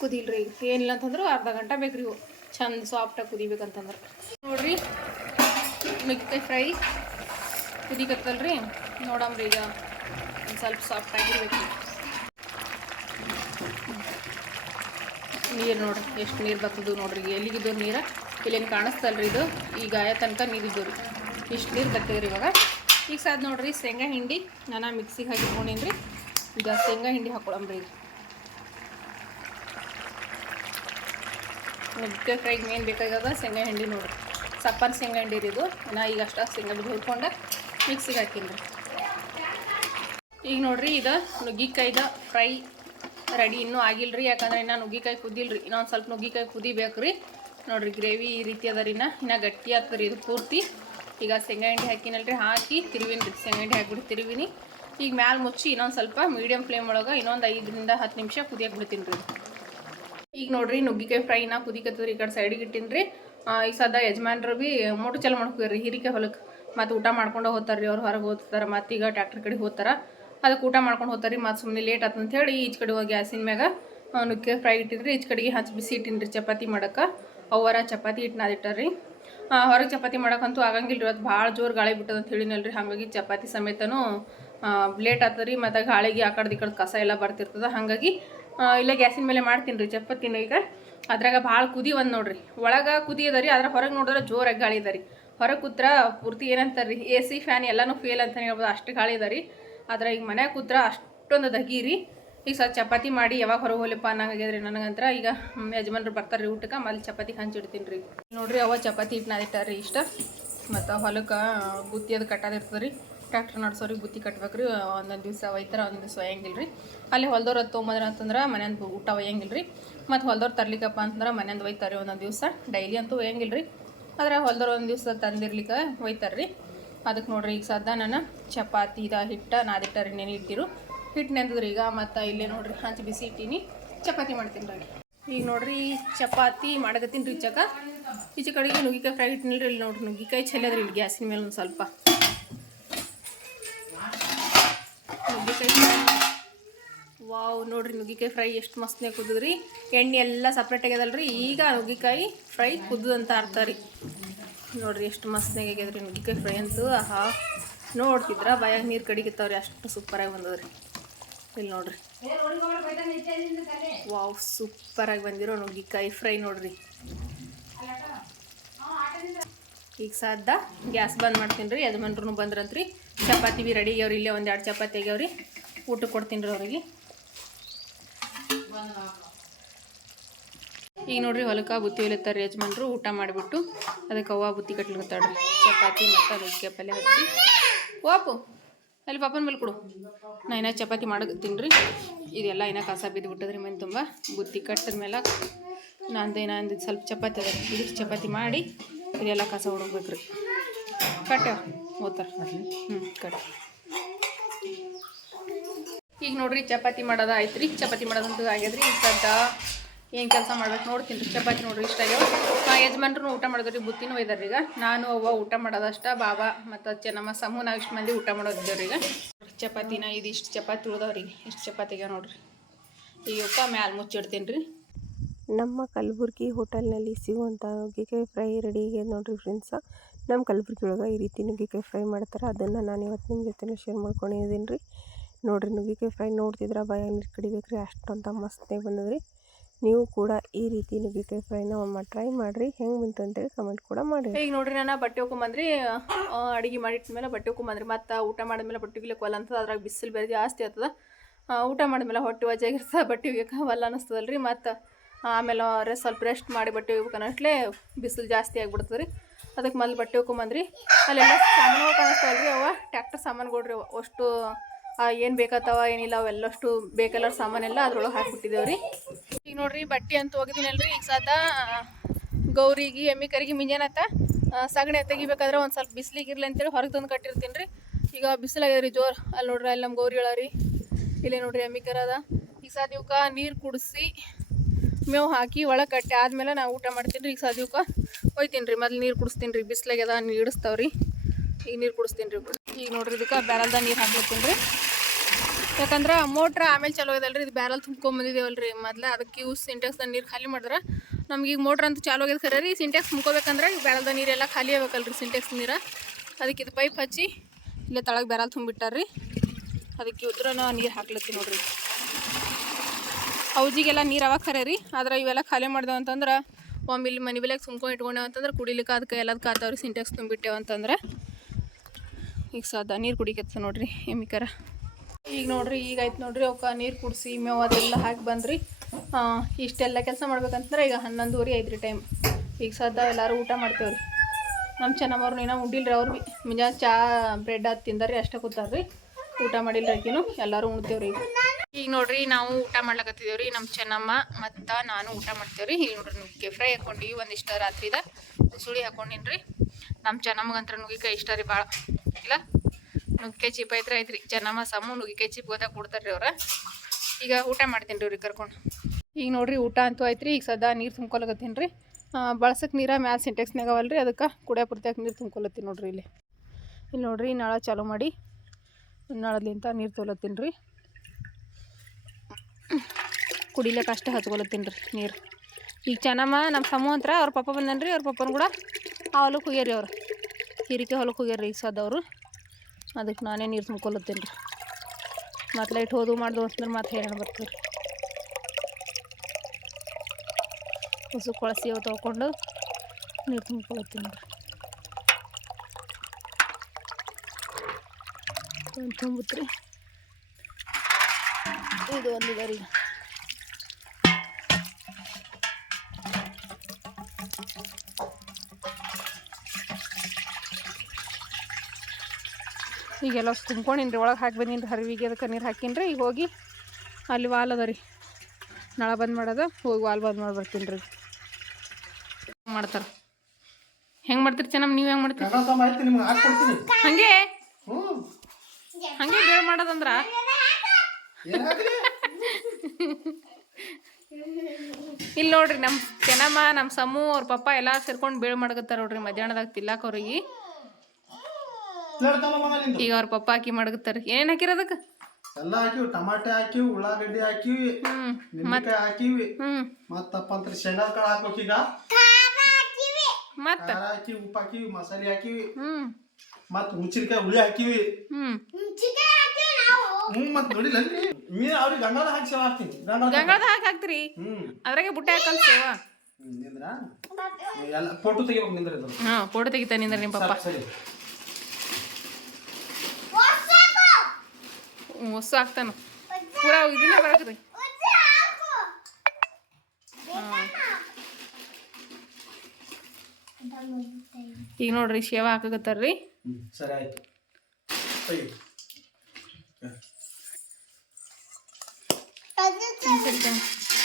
ಕುದಿಲ್ರಿ. ಏನಿಲ್ಲ ಅಂತಂದ್ರೆ ಅರ್ಧ ಗಂಟೆ ಬೇಕು ರೀ ಚಂದ ಸಾಫ್ಟಾಗಿ ಕುದಿಬೇಕಂತಂದ್ರೆ. ನೋಡ್ರಿ ನುಗ್ಗಿಕಾಯಿ ಫ್ರೈ ಕುದಿಕತ್ತಲ್ರಿ. ನೋಡಮ್ರಿ ಈಗ ಒಂದು ಸ್ವಲ್ಪ ಸಾಫ್ಟ್ ಆಗಿರ್ಬೇಕು. ನೀರು ನೋಡ್ರಿ, ಎಷ್ಟು ನೀರು ಬರ್ತದೆ ನೋಡ್ರಿ. ಎಲ್ಲಿಗಿದ್ದು ನೀರು ಇಲ್ಲೇನು ಕಾಣಿಸ್ತಲ್ರಿ ಇದು. ಈ ಗಾಯ ತನಕ ನೀರಿದ್ದು ರೀ. ಇಷ್ಟು ನೀರು ಬರ್ತದೆ ರೀ ಇವಾಗ. ಈಗ ಸಾದ್ ನೋಡ್ರಿ, ಶೇಂಗಾ ಹಿಂಡಿ ನಾನು ಮಿಕ್ಸಿಗೆ ಹಾಕಿ ಇಟ್ಕೊಂಡೀನಿ ರೀ ಈಗ ಶೇಂಗಾ ಹಿಂಡಿ ಹಾಕೊಳಮ್ರಿ. ಈಗ ನುಗ್ಗೆ ಫ್ರೈಗೆ ಮೇನ್ ಬೇಕಾಗ್ಯದ ಶೇಂಗಾ ಹಿಂಡಿ ನೋಡ್ರಿ. ಸಪ್ಪನ್ ಶೇಂಗಾ ಹಿಂಡಿ ಇದು. ನಾ ಈಗ ಅಷ್ಟ ಶೇಂಗಾ ಹುರ್ಕೊಂಡು ಮಿಕ್ಸಿಗೆ ಹಾಕೀನಿ ಈಗ ನೋಡ್ರಿ ಇದು ನುಗ್ಗಿಕಾಯ್ದ ಫ್ರೈ ರೆಡಿ ಇನ್ನೂ ರೀ ಯಾಕಂದ್ರೆ ಇನ್ನೂ ನುಗ್ಗಿಕಾಯಿ ಕುದಿಲ್ರಿ. ಇನ್ನೊಂದು ಸ್ವಲ್ಪ ನುಗ್ಗಿಕಾಯಿ ಕುದಿಬೇಕ್ರಿ. ನೋಡ್ರಿ ಗ್ರೇವಿ ಈ ರೀತಿ ಅದ ರೀ ಗಟ್ಟಿ ಆಗ್ತದೆ ಇದು ಪೂರ್ತಿ. ಈಗ ಶೇಂಗಾ ಹಿಂಡಿ ಹಾಕಿನಲ್ರಿ, ಹಾಕಿ ತಿರುವಿನ ರೀ. ಶೇಂಗಾ ಹಿಂಡಿ ಹಾಕ್ಬಿಟ್ಟು ತಿರುವಿನಿ. ಈಗ ಮ್ಯಾಲೆ ಮುಚ್ಚಿ ಇನ್ನೊಂದು ಸ್ವಲ್ಪ ಮೀಡಿಯಮ್ ಫ್ಲೇಮ್ ಒಳಗೆ ಇನ್ನೊಂದು ಐದರಿಂದ ಹತ್ತು ನಿಮಿಷ ಕುದಿಯಕ್ಕೆ ಬಿಡ್ತೀನಿ ರೀ ಈಗ ನೋಡ್ರಿ ನುಗ್ಗಿಕಾಯಿ ಫ್ರೈನ ಕುದಿಕತ್ತದ್ರಿ ಈ ಕಡೆ ಸೈಡಿಗೆ ಇಟ್ಟಿನ್ರಿ. ಈಗ ಸದಾ ಯಜಮಾನ್ರು ಭೀ ಮೋಟು ಚಲೋ ಮಾಡ್ಕೋರಿ ಹಿರಿಕೆ ಹೊಲಕ್ಕೆ ಮತ್ತು ಊಟ ಮಾಡ್ಕೊಂಡು ಹೋಗ್ತಾರ್ರಿ ಅವ್ರು ಹೊರಗೆ ಹೋಗ್ತಾರೆ, ಮತ್ತು ಈಗ ಟ್ಯಾಕ್ಟ್ರ್ ಕಡೆ ಹೋಗ್ತಾರ. ಅದಕ್ಕೆ ಊಟ ಮಾಡ್ಕೊಂಡು ಹೋಗ್ತಾರ್ರಿ, ಮತ್ತು ಸುಮ್ಮನೆ ಲೇಟ್ ಆತು ಅಂತ ಹೇಳಿ ಈಚ್ ಕಡೆ ಹೋಗಿ ಗ್ಯಾಸಿನ ಮ್ಯಾಗ ನುಗ್ಗಿ ಫ್ರೈ ಇಟ್ಟಿನ್ರಿ. ಈಚ್ ಕಡೆಗೆ ಹಚ್ಚಿ ಬಿಸಿ ಇಟ್ಟಿನ್ರಿ ಚಪಾತಿ ಮಾಡೋಕೆ. ಅವರ ಚಪಾತಿ ಹಿಟ್ಟು ನಾದಿಟ್ಟಾರ್ರಿ ಹೊರಗೆ ಚಪಾತಿ ಮಾಡೋಕ್ಕಂತೂ ಆಗಂಗಿಲ್ಲ ರೀ ಅದು ಭಾಳ ಜೋರು ಗಾಳಿ ಬಿಟ್ಟದ ಅಂತ ಹೇಳಿನಲ್ರಿ. ಹಾಗಾಗಿ ಚಪಾತಿ ಸಮೇತನೂ ಲೇಟ್ ಆತದ್ರಿ, ಮತ್ತು ಗಾಳಿಗೆ ಆ ಕಡೆ ಈ ಕಡೆ ಕಸ ಎಲ್ಲ ಬರ್ತಿರ್ತದೆ. ಹಾಗಾಗಿ ಇಲ್ಲೇ ಗ್ಯಾಸಿನ ಮೇಲೆ ಮಾಡ್ತೀನಿ ರೀ ಚಪಾತಿನ ಈಗ. ಅದ್ರಾಗ ಭಾಳ ಕುದಿ ಒಂದು ನೋಡ್ರಿ. ಒಳಗೆ ಕುದಿ ಅದ ರೀ ಅದ್ರ ಹೊರಗೆ ನೋಡಿದ್ರೆ ಜೋರಾಗಿ ಗಾಳಿ ಇದೆ ರೀ. ಹೊರಗೆ ಕೂತ್ರ ಪೂರ್ತಿ ಏನಂತಾರೆ ರೀ ಎ ಸಿ ಫ್ಯಾನ್ ಎಲ್ಲನೂ ಫೇಲ್ ಅಂತ ಹೇಳ್ಬೋದು, ಅಷ್ಟು ಗಾಳಿ ಇದೆ ರೀ. ಆದ್ರೆ ಈಗ ಮನ್ಯಾಗ ಕೂತ್ರ ಅಷ್ಟೊಂದು ದಗಿ ರೀ. ಈಗ ಸ್ವಲ್ಪ ಚಪಾತಿ ಮಾಡಿ ಯಾವಾಗ ಹೊರಗೆ ಹೋಗ್ಲಿಪ್ಪ ಅನ್ನಂಗಾಗ್ಯದ್ರಿ ನನಗಂತ್ರ. ಈಗ ಯಜಮಾನ್ರು ಬರ್ತಾರೆ ರೀ ಊಟಕ್ಕೆ ಮಲ್ಲಿ ಚಪಾತಿ ಹಂಚಿಡ್ತೀನಿ ರೀ. ನೋಡ್ರಿ ಅವ ಚಪಾತಿ ಹಿಟ್ಟು ನಾದಿಟ್ಟಾರ ಇಷ್ಟ. ಮತ್ತು ಹೊಲಕ್ಕೆ ಬುತ್ತಿ ಅದು ಕಟ್ಟೋದಿರ್ತದೆ ರೀ ಟ್ರ್ಯಾಕ್ಟರ್ ನಡ್ಸೋರಿಗೆ ಬುತ್ತಿ ಕಟ್ಬೇಕು ರೀ ಒಂದೊಂದು ದಿವಸ ಒಯ್ತಾರೆ, ಒಂದೊಂದು ದಿವಸ ಒಯ್ಯಂಗಿಲ್ಲ ರೀ ಅಲ್ಲಿ ಹೊಲ್ದವ್ರು ಅದು ತೊಗೊಂಬಂದ್ರ ಅಂತಂದ್ರೆ ಮನೆಯಂದು ಊಟ ಒಯ್ಯಂಗಿಲ್ಲ ರೀ ಮತ್ತು ಹೊಲ್ದವ್ರು ತರ್ಲಿಕ್ಕಪ್ಪ ಅಂತಂದ್ರೆ ಮನೆಯಂದು ಒಯ್ತಾರೆ ಒಂದೊಂದು ದಿವಸ. ಡೈಲಿ ಅಂತೂ ಒಯ್ಯಂಗಿಲ್ಲ ರೀ ಆದರೆ ಹೊಲ್ದವ್ರು ಒಂದು ದಿವಸ ತಂದಿರ್ಲಿಕ್ಕೆ ಒಯ್ತಾರೆ ರೀ ಅದಕ್ಕೆ ನೋಡ್ರಿ ಈಗ ಸದ್ದ ನಾನು ಚಪಾತಿ, ಇದ ಹಿಟ್ಟ ನೆನೆ ಇಟ್ಟಿರು. ಹಿಟ್ಟು ನೆಂದಿದ್ರಿ ಈಗ, ಮತ್ತು ಇಲ್ಲೇ ನೋಡ್ರಿ ಹಂಚಿ ಬಿಸಿ ಇಟ್ಟೀನಿ. ಚಪಾತಿ ಮಾಡ್ತೀನಿ ರೀ ಈಗ ನೋಡ್ರಿ ಚಪಾತಿ ಮಾಡಕತ್ತೀನಿ ರೀ ಈಚಕ. ಈಚೆ ಕಡೆಗೆ ನುಗ್ಗಿಕಾಯಿ ಫ್ರೈ ಇಟ್ಟಿನಿಲ್ರಿ ಇಲ್ಲಿ ನೋಡ್ರಿ ನುಗ್ಗಿಕಾಯಿ ಚೆಲ್ಲದ್ರಿ ಇಲ್ಲಿ ಗ್ಯಾಸಿನ ಮೇಲೆ ಒಂದು ಸ್ವಲ್ಪ. ನುಗ್ಗಿಕಾಯಿ ಫ್ರೈ ವಾವ್, ನೋಡ್ರಿ ನುಗ್ಗಿಕಾಯಿ ಫ್ರೈ ಎಷ್ಟು ಮಸ್ತ್ನೇ ಕುದ್ದದ್ರಿ. ಎಣ್ಣೆ ಎಲ್ಲ ಸಪ್ರೇಟ್ ಆಗ್ಯದಲ್ರಿ. ಈಗ ನುಗ್ಗಿಕಾಯಿ ಫ್ರೈ ಕುದ್ದದಂತ ಅರ್ಥ ರೀ. ನೋಡ್ರಿ ಎಷ್ಟು ಮಸ್ತ್ನಾಗ ಆಗ್ಯದ್ರಿ ನುಗ್ಗಿಕಾಯಿ ಫ್ರೈ ಅಂತೂ. ಆಹಾ. ನೋಡ್ತಿದ್ರ? ಬಾಯಾಗ ನೀರು ಕಡಿಗಿತ್ತವ್ರಿ. ಅಷ್ಟು ಸೂಪರಾಗಿ ಬಂದದ್ರಿ. ಇಲ್ಲಿ ನೋಡ್ರಿ. ವಾವ್ ಸೂಪರಾಗಿ ಬಂದಿರೋ ನುಗ್ಗಿಕಾಯಿ ಫ್ರೈ ನೋಡ್ರಿ. ಈಗ ಸಾಧ್ಯ ಗ್ಯಾಸ್ ಬಂದ್ ಮಾಡ್ತೀನಿ ರೀ. ಯಜಮಾನ್ರು ಬಂದ್ರಂತ್ರಿ. ಚಪಾತಿ ಬಿ ರೆಡಿ ಆಗ್ಯಾವ್ರಿ. ಇಲ್ಲೇ ಒಂದು ಎರಡು ಚಪಾತಿ ಆಗ್ಯಾವ್ರಿ. ಊಟ ಕೊಡ್ತೀನಿ ರೀ ಅವ್ರಿಗೆ. ಈಗ ನೋಡ್ರಿ ಹೊಲಕ್ಕೆ ಬುತ್ತಿ ಹೊಲಿತಾರೆ ಯಜಮಾನ್ರು. ಊಟ ಮಾಡಿಬಿಟ್ಟು ಅದಕ್ಕೆ ಅವ್ವ ಬುತ್ತಿ ಕಟ್ಲಿಕತ್ತಾಡ್ರಿ ಚಪಾತಿ ಮತ್ತು ನುಗ್ಗೆ ಪಲ್ಯ ಹಚ್ಚಿ. ಓಪು, ಅಲ್ಲಿ ಪಾಪನ ಮೇಲೆ ಕೊಡು. ನಾ ಇನ್ನ ಚಪಾತಿ ಮಾಡಕತ್ತೀನಿ ರೀ. ಇದೆಲ್ಲ ಇನ್ನ ಕಸ ಬಿದ್ದು ಬಿಟ್ಟದ್ರಿ ಮನೆ ತುಂಬ. ಬುತ್ತಿ ಕಟ್ಟಿದ ಮೇಲೆ ನಂದು ಇನ್ನ ಸ್ವಲ್ಪ ಚಪಾತಿ ಅದ. ಚಪಾತಿ ಮಾಡಿ ಇದೆಲ್ಲ ಕಸ ಹುಡುಗ್ಬೇಕು ರೀ ಓದ್ತಾರೆ ಹ್ಞೂ ಕಟ್. ಈಗ ನೋಡ್ರಿ, ಚಪಾತಿ ಮಾಡೋದ ಆಯ್ತು ರೀ ಚಪಾತಿ ಮಾಡೋದಂತೂ ಆಗ್ಯದ್ರಿ. ಈಗ ಸದ್ದ ಏನು ಕೆಲಸ ಮಾಡ್ಬೇಕು ನೋಡ್ತೀನಿ ರೀ. ಚಪಾತಿ ನೋಡ್ರಿ, ಇಷ್ಟ ಆಗ್ಯಾವ. ಆ, ಯಜಮಾನ್ರು ಊಟ ಮಾಡಿದ್ರಿ, ಬುತ್ತಿನೂ ಒಯ್ದಾರ್ರಿ ಈಗ. ನಾನು, ಅವ್ವ ಊಟ ಮಾಡೋದಷ್ಟ ಬಾಬಾ ಮತ್ತು ನಮ್ಮ ಸಮೂಹ ನಾವು ಇಷ್ಟು ಮಂದಿ ಊಟ ಮಾಡೋದಿದ್ದೇವ್ರಿ ಈಗ. ಚಪಾತಿನ ಇಷ್ಟು ಚಪಾತಿ ಉಳ್ದವ್ರಿ ಇಷ್ಟು ಚಪಾತಿಗೆ ನೋಡ್ರಿ. ಈಗ ಉಪ್ಪ, ಮ್ಯಾಲ ಮುಚ್ಚಿಡ್ತೀನಿ ರೀ.
ನಮ್ಮ ಕಲಬುರ್ಗಿ ಹೋಟೆಲ್ನಲ್ಲಿ ಸಿಗುವಂಥ ನುಗ್ಗೆಕಾಯಿ ಫ್ರೈ ರೆಡಿ ನೋಡಿರಿ ಫ್ರೆಂಡ್ಸ ನಮ್ಮ ಕಲ್ಬುರ್ಗಿ ಒಳಗೆ ಈ ರೀತಿ ನುಗ್ಗೆಕಾಯಿ ಫ್ರೈ ಮಾಡ್ತಾರೆ. ಅದನ್ನು ನಾನು ಇವತ್ತು ನಿಮ್ಮ ಜೊತೆ ಶೇರ್ ಮಾಡ್ಕೊಂಡಿದ್ದೀನಿ ರೀ. ನೋಡಿರಿ, ನುಗ್ಗೆಕಾಯಿ ಫ್ರೈ ನೋಡ್ತಿದ್ರೆ ಭಯ ನೀರು ಕಡಿಬೇಕು ರೀ. ಅಷ್ಟೊಂತ ಮಸ್ತಾಗಿ ಬಂದದ್ರಿ. ನೀವು ಕೂಡ ಈ ರೀತಿ ನುಗ್ಗೆಕಾಯಿ ಫ್ರೈನ ಒಮ್ಮೆ ಟ್ರೈ ಮಾಡಿರಿ. ಹೆಂಗೆ ಬಂತು ಅಂತೇಳಿ ಕಮೆಂಟ್ ಕೂಡ ಮಾಡಿ
ಈಗ ನೋಡಿರಿ ನಾನು ಬಟ್ಟೆ ಹೋಗ್ಕೊಂಬಂದ್ರಿ ಅಡುಗೆ ಮಾಡಿಟ್ಮೇಲೆ ಬಟ್ಟೆ ಹೋಗ್ಕೊಂಬಂದ್ರಿ ಮತ್ತು ಊಟ ಮಾಡಿದ್ಮೇಲೆ ಬಟ್ಟೆ ಒಗಿಲಿಕ್ಕೆ ಒಲ್ಲ ಅಂತದ ಅದ್ರಾಗ ಬಿಸಿಲು ಬೇರೆ ಜಾಸ್ತಿ ಆಗ್ತದ ಊಟ ಊಟ ಮಾಡಿದ್ಮೇಲೆ ಹೊಟ್ಟೆ ವಜಾಗಿರ್ತದೆ ಬಟ್ಟೆ ಒಗ್ಯಕ್ಕೆ ಒಲ್ಲ ರೀ ಮತ್ತು ಆಮೇಲೆ ಸ್ವಲ್ಪ ರೆಸ್ಟ್ ಮಾಡಿ ಬಟ್ಟೆ ಒಗ್ಬೇಕು ಅನ್ನೋಟ್ಲೆ ಬಿಸಿಲು ಜಾಸ್ತಿ ಆಗಿಬಿಡ್ತದೆ ರೀ ಅದಕ್ಕೆ ಮೊದ್ಲು ಬಟ್ಟೆ ಹೋಗ್ಕೊಂಬಂದ್ರಿ ಅಲ್ಲೆಲ್ಲ ಸಾಮಾನುಗಳು ಕಾಣಿಸ್ತಾವಲ್ರಿ ಅವ. ಟ್ಯಾಕ್ಟರ್ ಸಾಮಾನು ಕೊಡ್ರಿ ಅವ. ಅಷ್ಟು ಏನು ಬೇಕಾಗ್ತಾವ ಏನಿಲ್ಲ ಅವೆಲ್ಲಷ್ಟು ಬೇಕೆಲ್ಲ ಸಾಮಾನೆಲ್ಲ ಅದ್ರೊಳಗೆ ಹಾಕ್ಬಿಟ್ಟಿದ್ದೇವೆ ರೀ ಈಗ ನೋಡ್ರಿ, ಬಟ್ಟೆ ಅಂತ ಹೋಗಿದ್ದೀನಲ್ರಿ ಈಗ ಸಾತ ಗೌರಿಗೆ ಎಮ್ಮಿ ಕರಿಗೆ ಮಿಂಜಾನತ್ತ ಸಗಣಿ ತೆಗಿಬೇಕಾದ್ರೆ ಒಂದು ಸ್ವಲ್ಪ ಬಿಸಿಲಿಗೆ ಇರಲಿ ಅಂತೇಳಿ ಹೊರಗೆ ತಂದು ಕಟ್ಟಿರ್ತೀನಿ ರೀ ಈಗ ಬಿಸಿಲಾಗ್ಯದ ರೀ ಜೋರು. ಅಲ್ಲಿ ನೋಡ್ರಿ ಅಲ್ಲಿ ನಮ್ಮ ಗೌರಿ ರೀ ಇಲ್ಲೇ ನೋಡ್ರಿ ಎಮ್ಮಿ ಕರದ ಈಗ ಸದ ಇವಕ್ಕೆ ನೀರು ಕುಡಿಸಿ, ಮೇವು ಹಾಕಿ ಒಳಗೆ ಕಟ್ಟಿ ಆದಮೇಲೆ ನಾವು ಊಟ ಮಾಡ್ತೀನಿ ರೀ ಈಗ ಸದ ಇವಕ್ಕೆ ಒಯ್ತೀನಿ ರೀ ಮೊದ್ಲು ನೀರು ಕುಡಿಸ್ತೀನಿ ರೀ ಬಿಸಿಲಾಗ್ಯದ ನೀರು ಇಡಿಸ್ತಾವ ರೀ ಈಗ ನೀರು ಕುಡಿಸ್ತೀನಿ ರೀ ಈಗ ನೋಡ್ರಿ ಇದಕ್ಕೆ ಬ್ಯಾರಲ್ದಾಗ ನೀರು ಹಾಕ್ಲತ್ತೀನಿ ರೀ ಯಾಕಂದ್ರೆ ಮೋಟ್ರ್ ಆಮೇಲೆ ಚಲೋ ಇದಲ್ರಿ, ಇದು ಬ್ಯಾರಲ್ ತುಂಬ್ಕೊಂಬಂದಿದ್ದೇವಲ್ರಿ ಮೊದ್ಲು ಅದಕ್ಕೆ ಯೂಸ್ ಸಿಂಟೆಕ್ಸ್ದ ನೀರು ಖಾಲಿ ಮಾಡಿದ್ರೆ. ನಮ್ಗೆ ಈಗ ಮೋಟ್ರ್ ಅಂತ ಚಾಲು ಆಗ್ಯದ ಖರೆ ರೀ. ಸಿಂಟೆಕ್ಸ್ ತುಂಬ್ಕೋಬೇಕಂದ್ರೆ ಈಗ ಬ್ಯಾರಲ್ದ ನೀರೆಲ್ಲ ಖಾಲಿ ಆಗ್ಬೇಕಲ್ರಿ ಸಿಂಟೆಕ್ಸ್ ನೀರು. ಅದಕ್ಕೆ ಇದು ಪೈಪ್ ಹಚ್ಚಿ ಇಲ್ಲೇ ತಳಗೆ ಬ್ಯಾರಲ್ ತುಂಬಿಟ್ಟಾರ್ರಿ. ಅದಕ್ಕೆ ಉದ್ರ ನೀರು ಹಾಕ್ಲತ್ತೀನಿ ನೋಡ್ರಿ. ಅವಜಿಗೆಲ್ಲ ನೀರು ಅವಾಗ ಖರೆ ರೀ. ಆದ್ರೆ ಇವೆಲ್ಲ ಖಾಲಿ ಮಾಡ್ದೇವು ಅಂತಂದ್ರೆ ಒಮ್ಮೆ ಇಲ್ಲಿ ಮನೆ ಬೆಲೆಗೆ ಸುಮ್ಕೊಂಡು ಇಟ್ಕೊಂಡೇವು ಅಂತಂದ್ರೆ ಕುಡಿಲಿಕ್ಕೆ ಅದಕ್ಕೆ ಎಲ್ಲದಕ್ಕೆ ಆತವ್ರಿ ಸಿಂಟೆಕ್ಸ್ ತುಂಬಿಟ್ಟೇವು ಅಂತಂದ್ರೆ ಈಗ ಸದ ನೀರು ಕುಡಿಕತ್ತ ನೋಡ್ರಿ ಎಮ್ಮಿಕರ. ಈಗ ನೋಡ್ರಿ, ಈಗ ಆಯ್ತು ನೋಡ್ರಿ ಅವಕ್ಕೆ ನೀರು ಕುಡಿಸಿ, ಮೇವು ಅದೆಲ್ಲ ಹಾಕಿ ಬಂದ್ರಿ. ಇಷ್ಟೆಲ್ಲ ಕೆಲಸ ಮಾಡ್ಬೇಕಂತಂದ್ರೆ ಈಗ ಹನ್ನೊಂದುವರೆ ಐದ್ರಿ ಟೈಮ್ ಈಗ ಸದ್ದ ಎಲ್ಲರೂ ಊಟ ಮಾಡ್ತೇವ್ರಿ. ನಮ್ಮ ಚೆನ್ನಮ್ಮವ್ರು ಇನ್ನೂ ಉಂಡಿಲ್ರಿ ಅವ್ರು ಭೀ ಮುಂಜಾನೆ ಚಾ, ಬ್ರೆಡ್ ಅದು ತಿಂದಾರಿ ಅಷ್ಟೇ ಕೂತಾರ್ರಿ. ಊಟ ಮಾಡಿಲ್ಲ ಆಕಿನು ಎಲ್ಲರೂ ಉಣ್ತೇವ್ರಿ. ಈಗ ಈಗ ನೋಡ್ರಿ ನಾವು ಊಟ ಮಾಡ್ಲಕತ್ತಿದೇವ್ರಿ ನಮ್ಮ ಚೆನ್ನಮ್ಮ ಮತ್ತು ನಾನು ಊಟ ಮಾಡ್ತೇವ್ರಿ. ಈಗ ನೋಡ್ರಿ ನುಗ್ಗೆ ಫ್ರೈ ಹಾಕೊಂಡಿವಿ ಒಂದಿಷ್ಟ ರಾತ್ರಿದ ಸುಳಿ ಹಾಕೊಂಡಿನ್ರಿ. ನಮ್ಮ ಚೆನ್ನಮ್ಮಗಂತ್ರ ನುಗ್ಗಿಕಾಯಿ ಇಷ್ಟ ರೀ ಭಾಳ ಇಲ್ಲ? ನುಗ್ಗಿಕಾಯಿ ಚೀಪ್ ಐತ್ರಿ ಐತ್ರಿ. ಚೆನ್ನಮ್ಮ ಸಮ್ಮು ನುಗ್ಗಿಕಾಯಿ ಚೀಪ್ ಗೊತ್ತಾಗ ಕೊಡ್ತಾರ್ರಿ ಅವ್ರ. ಈಗ ಊಟ ಮಾಡ್ತೀನಿ ರೀ ಅವ್ರಿಗೆ ಕರ್ಕೊಂಡು. ಈಗ ನೋಡ್ರಿ ಊಟ ಅಂತೂ ಐತ್ರಿ ಈಗ ಸದಾ ನೀರು ತುಂಬ್ಕೊಳಕತ್ತೀನಿ ರೀ ಬಳಸಕ್ಕೆ ನೀರ ಮ್ಯಾಲೆ ಸಿಂಟೆಕ್ಸ್ನಾಗ ಅವಲ್ರಿ ಅದಕ್ಕೆ ಕುಡಿಯೋ ಪೂರ್ತಿಯಾಗಿ ನೀರು ತುಂಬ್ಕೊಲತ್ತೀನಿ ನೋಡ್ರಿ ಇಲ್ಲಿ. ಇಲ್ಲಿ ನೋಡ್ರಿ ನಾಳೆ ಚಾಲೂ ಮಾಡಿ. ನಳದಿಂದ ನೀರು ತೊಲತ್ತೀನಿ ರೀ. ಕುಡಿಲಿಕ್ಕೆ ಅಷ್ಟೇ ಹಚ್ಕೊಲತ್ತೀನಿ ರೀ ನೀರು. ಈಗ ಚೆನ್ನಮ್ಮ ನಮ್ಮ ತಮ್ಮ ಹತ್ರ ಅವ್ರ ಪಪ್ಪ ಬಂದನ್ರಿ ಅವ್ರ ಪಪ್ಪನ ಕೂಡ ಆ ಹೊಲಕ್ಕೆ ಹೋಗ್ಯಾರಿ ಅವ್ರು. ಹಿರಿಕೆ ಹೊಲಕ್ಕೆ ಹೋಗ್ಯಾರಿ ಈಗ ಸದವರು ಅದಕ್ಕೆ ನಾನೇ ನೀರು ತುಂಬ್ಕೊಲತ್ತೀನಿ ರೀ. ಮತ್ತೆ ಲೈಟ್ ಹೋದು ಮಾಡ್ದು ಅಂತಂದ್ರೆ ಮತ್ತೆ ಹೇಳೋಣ ಬರ್ತೀವಿ ರೀ. ಹೊಸ ಕೊಳಸಿ ಅವು ತೊಗೊಂಡು ನೀರು ತುಂಬ್ಕೊಳತ್ತೀನಿ ರೀ. ತುಂಬುತ್ರಿ ಇದು ಒಂದು ರೀ ಈಗೆಲ್ಲ ತುಂಬ್ಕೊಂಡಿನಿ ರೀ ಒಳಗೆ ಹಾಕಿ ಬಂದಿನಿ ರೀ ಹರಿವಿಗೆ ಅದಕ್ಕೆ ನೀರು ಹಾಕೀನಿ ರೀ ಈಗ ಹೋಗಿ ಅಲ್ಲಿ ವಾಲ್ ಅದ ರೀ. ನಳ ಬಂದ್ ಮಾಡೋದು ಹೋಗಿ ವಾಲ್ ಬಂದ್ ಮಾಡಿ ಬರ್ತೀನಿ ರೀ ಮಾಡ್ತಾರೆ. ಹೆಂಗೆ ಮಾಡ್ತೀರಿ ಚೆನ್ನಮ್ಮ ನೀವು ಹೆಂಗೆ ಮಾಡ್ತೀರಿ? ಹಂಗೆ? ಹಂಗೆ ಬೇಡ ಮಾಡೋದಂದ್ರ? ಇಲ್ಲ ನೋಡ್ರಿ ನಮ್ಮ ಚೆನ್ನಮ್ಮ ನಮ್ಮ ಸಮು ಅವ್ರ ಪಪ್ಪ ಎಲ್ಲ ಸೇರ್ಕೊಂಡು ಬೇಳೆ ಮಾಡ್ಕತ್ತಾರ ನೋಡ್ರಿ ಮಧ್ಯಾಹ್ನದಾಗ ತಿಲ್ಲಾಕ ಅವ್ರಿಗೆ. ಈಗ ಅವ್ರ ಪಪ್ಪ ಹಾಕಿ ಮಾಡ್ಕತ್ತಾರ ಏನೇನು ಹಾಕಿರೋದಕ್ಕೆ
ಎಲ್ಲ ಹಾಕಿವಿ ಟಮಾಟೆ ಹಾಕಿವಿ ಉಳ್ಳಾಗಡ್ಡಿ ಹಾಕಿವಿ
ಹ್ಞೂ
ನಿಮ್ಮಕಾಯಿ ಹಾಕಿವಿ. ಮತ್ತಪ್ಪ ಅಂತ ಶೇಂಗಾ ಕಾಳು ಹಾಕೋಕೀಗ
ಮತ್ತು?
ಹಾಕಿವಿ ಉಪ್ಪು ಹಾಕಿವಿ ಮಸಾಲೆ ಹಾಕಿವಿ
ಹ್ಞೂ
ಮತ್ ಹುಂಚಿನಕಾಯಿ ಹುಳಿ ಹಾಕಿವಿ.
ಹ್ಮ್.
ಹ್ಞೂ ಮತ್ ನೋಡಿಲ್ಲ ಮೀ ಅವ್ರಿಗೆ ಗಂಗಾಳ ಹಾಕಿ ಸೇವ ಹಾಕ್ತೀನಿ. ಗಂಗಾಳ
ಗಂಗಾಳದ ಹಾಕಿ ಹಾಕ್ತೀರಿ?
ಹ್ಮ್.
ಅದ್ರಾಗೆ ಬುಟ್ಟೆ ಹಾಕಲ್ ಸೇವ?
ನಿಂದ್ರ? ಎಲ್ಲ ಫೋಟೋ ತೆಗಿಬೇಕು ನಿಂದ್ರ ಇದು
ಹಾ ಫೋಟೋ ತೆಗಿತಾನಿಂದ್ರ ನಿಮ್ಮ ಪಪ್ಪ.
ಸರಿ
ಹೊಸ ಹಾಕ್ತಾನ. ಪೂರಾ ಇದನ್ನ ಬರಕ್ರಿ ಈಗ ನೋಡ್ರಿ ಶೇವ ಹಾಕಕತ್ತಾರ್ರಿ.
ಸರಿ ಆಯ್ತು. ತೆಗಿ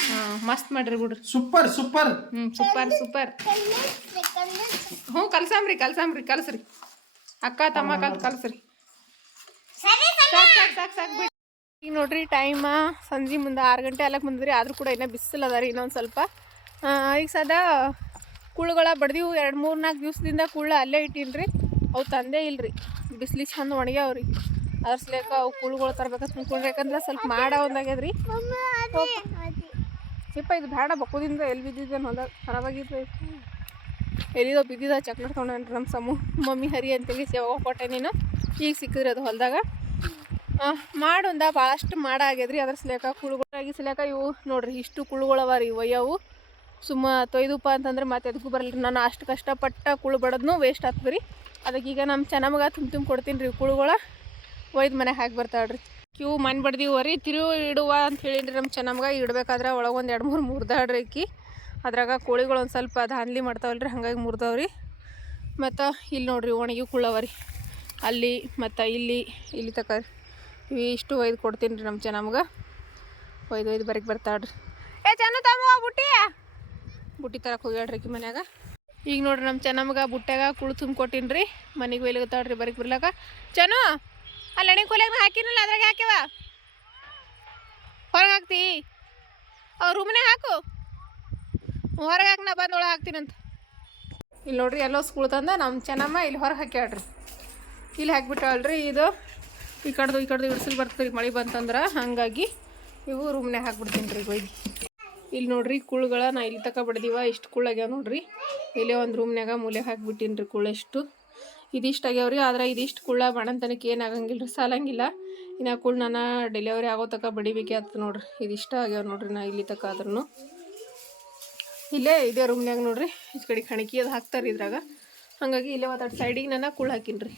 ಹಾಂ. ಮಸ್ತ್ ಮಾಡ್ರಿ ಬಿಡ್ರಿ.
Super super.
ಹ್ಞೂ ಸೂಪರ್ ಸೂಪರ್. ಹ್ಞೂ ಕಲ್ಸಾಮ್ರಿ ಕಲ್ಸಾಮ್ರಿ ಕಲ್ಸ್ರಿ. ಅಕ್ಕ ತಮ್ಮ ಕಲ್ ಕಲ್ಸ್ರಿ. ಸಾಕು ಸಾಕು ಸಾಕು ಸಾಕು ಬಿಡಿ ಈಗ ನೋಡ್ರಿ ಟೈಮ ಸಂಜೆ ಮುಂದೆ ಆರು ಗಂಟೆ ಅಲ್ಲಕ್ಕೆ ಬಂದ್ರಿ ಆದರೂ ಕೂಡ ಇನ್ನೂ ಬಿಸಿಲು ಅದ ರೀ ಇನ್ನೊಂದು ಸ್ವಲ್ಪ. ಈಗ ಸದಾ ಕುಳ್ಗಳ ಬಡ್ದಿವು ಎರಡು ಮೂರು ನಾಲ್ಕು ದಿವಸದಿಂದ ಕುಳ್ಳ ಅಲ್ಲೇ ಇಟ್ಟೀನಿ ರೀ ಅವು ತಂದೇ ಇಲ್ರಿ. ಬಿಸ್ಲಿಗೆ ಚಂದ ಒಣಗ್ಯಾವ್ರಿ. ಅದ್ರ ಸಲೇಕ ಅವು ಕುಳ್ಗಳು ತರ್ಬೇಕಂತ ಕುಳ್ಬೇಕಂದ್ರೆ ಸ್ವಲ್ಪ ಮಾಡ ಒಂದಾಗ್ಯದ್ರಿ. ಚಿಪ್ಪ, ಇದು ಬೇಡ ಬಕ್ಕುದಿಂದ ಎಲ್ಲಿ ಬಿದ್ದಿದ್ದೇನು ಹೊಲ? ಖರಾಬಾಗಿದ್ದು ಎಲ್ಲಿದೋ ಬಿದ್ದಿದ ಚಾಕ್ಲೇಟ್ ತೊಗೊಂಡ್ರಿ ನಮ್ಮ ಸಮೂ. ಮಮ್ಮಿ ಹರಿ ಅಂತೇಳಿ ಯಾವಾಗ ಕೊಟ್ಟೆ ನೀನು. ಈಗ ಸಿಕ್ಕಿದ್ರಿ ಅದು ಹೊಲದಾಗ. ಮಾಡೊಂದ ಭಾಳಷ್ಟು ಮಾಡ ಆಗ್ಯದ್ರಿ. ಅದ್ರ ಸಲೇಕ ಕುಳುಗಳಾಗಿ ಸಲೇಕ ಇವು ನೋಡ್ರಿ, ಇಷ್ಟು ಕುಳುಗಳವ ರೀ ಒಯ್ಯವು. ಸುಮ್ಮ ತೊಯ್ದಪ್ಪ ಅಂತಂದ್ರೆ ಮತ್ತೆ ಅದಕ್ಕೂ ಬರಲ್ಲ ನಾನು ಅಷ್ಟು ಕಷ್ಟಪಟ್ಟ ಕುಳು ಬಡದ್ನು ವೇಸ್ಟ್ ಆಗ್ತದೆ ರೀ. ಅದಕ್ಕೆ ಈಗ ನಮ್ಮ ಚೆನ್ನಮಗ ತುಂಬ ತುಂಬ ಕೊಡ್ತೀನಿ ರೀ ಕುಳುಗಳ. ಒಯ್ದು ಮನೆಗೆ ಹಾಕಿ ಬರ್ತಾಳ್ರಿ ಕ್ಯೂ ಮನೆ ಬಡ್ದಿವ ರೀ ತಿರು ಇಡುವ ಅಂತ ಹೇಳಿನ್ರಿ ನಮ್ಮ ಚೆನ್ನಮಗ ಇಡ್ಬೇಕಾದ್ರೆ ಒಳಗೆ ಒಂದು ಎರಡು ಮೂರು ಮುರ್ದಾಡ್ರಿ ಆಕಿ ಅದ್ರಾಗ ಕೋಳಿಗಳು ಒಂದು ಸ್ವಲ್ಪ ಧಾನ್ಲಿ ಮಾಡ್ತಾವಲ್ರಿ, ಹಂಗಾಗಿ ಮುರಿದವ್ರಿ. ಮತ್ತು ಇಲ್ಲಿ ನೋಡ್ರಿ ಒಣಗಿ ಕುಳ್ಳವ ರೀ. ಅಲ್ಲಿ ಮತ್ತು ಇಲ್ಲಿ ಇಲ್ಲಿ ತಕ ಇವು ಇಷ್ಟು ಒಯ್ದು ಕೊಡ್ತೀನಿ ರೀ ನಮ್ಮ ಚೆನ್ನಮ್ಗೆ ಒಯ್ದು ಒಯ್ದು ಬರಕ್ಕೆ ಬರ್ತಾಳ್ರಿ. ಏ ಚೆನ್ನ ತಮ್ಮ ಬುಟ್ಟಿ. ಬುಟ್ಟಿ ತರಕ್ಕೆ ಹೋಗ್ಯಾಡ್ರಿ ಆಕಿ ಮನ್ಯಾಗ. ಈಗ ನೋಡ್ರಿ ನಮ್ಮ ಚೆನ್ನಮ್ಮಗ ಬುಟ್ಟ್ಯಾಗ ಕುಳು ತುಂಬ ಕೊಟ್ಟಿನಿ ರೀ ಮನೆಗೆ ಒಯ್ಲಿಗತ್ತಾಳ್ರಿ ಬರಕ್ಕೆ ಬರ್ಲಾಕ. ಚೆನ್ನು ಅಲ್ಲಿ ಎಣ್ಣೆ ಕೊಲೆಯಾಗ ಹಾಕಿನಲ್ಲ ಅದ್ರಾಗ ಹಾಕ್ಯವ. ಹೊರಗೆ ಹಾಕ್ತಿ. ಅವ್ರ ರೂಮ್ನೇ ಹಾಕು. ಹೊರಗೆ ಹಾಕಿ ನಾ ಬಂದು ಒಳಗೆ ಹಾಕ್ತೀನಂತ. ಇಲ್ಲಿ ನೋಡ್ರಿ ಎಲ್ಲೋ ಸ್ಕೂಲ್ ತಂದ ನಮ್ಮ ಚೆನ್ನಮ್ಮ ಇಲ್ಲಿ ಹೊರಗೆ ಹಾಕ್ಯಾಳ್ರಿ. ಇಲ್ಲಿ ಹಾಕ್ಬಿಟ್ಟಾಳ್ರಿ ಇದು ಈ ಕಡ್ದು ಈ ಕಡ್ದು ಇಡ್ಸಲ್ ಬರ್ತದೆ ಮಳೆ ಬಂತಂದ್ರೆ ಹಾಗಾಗಿ ಇವು ರೂಮ್ನೇ ಹಾಕ್ಬಿಡ್ತೀನಿ ರೀ ಒಯ್ದು. ಇಲ್ಲಿ ನೋಡ್ರಿ ಕುಳ್ಗಳ ನಾ ಇಲ್ಲಿ ತಕ ಬಡ್ದಿವ, ಇಷ್ಟು ಕುಳ್ಳಾಗ್ಯಾವ ನೋಡ್ರಿ. ಇಲ್ಲೇ ಒಂದು ರೂಮ್ನಾಗ ಮೂಲೆ ಹಾಕಿಬಿಟ್ಟಿನ್ರಿ ಕುಳ್ಳೆಷ್ಟು ಇದಿಷ್ಟು ಆಗ್ಯಾವ್ರಿ, ಆದ್ರೆ ಇದಿಷ್ಟು ಕುಳ್ಳ ಬಣಂತನಕ್ಕೆ ಏನು ಆಗಂಗಿಲ್ಲ ರೀ ಸಾಲಂಗಿಲ್ಲ. ಇನ್ನು ಕುಳ್ಳ ನಾನು ಡೆಲಿವರಿ ಆಗೋ ತಕ ಬಡಿಬೇಕೆ ಆಗ್ತದೆ ನೋಡ್ರಿ. ಇದಿಷ್ಟ ಆಗ್ಯಾವ ನೋಡ್ರಿ ನಾ ಇಲ್ಲಿ ತಕ ಆದ್ರೂ ಇಲ್ಲೇ ಇದೇ ರೂಮ್ನಾಗ ನೋಡ್ರಿ ಈ ಕಡೆ ಕಣಕಿ ಅದು ಹಾಕ್ತಾರೆ ಇದ್ರಾಗ. ಹಾಗಾಗಿ ಇಲ್ಲೇ ಒಂದು ಸೈಡಿಗೆ ನಾನು ಕುಳ್ಳು ಹಾಕಿನ್ರಿ.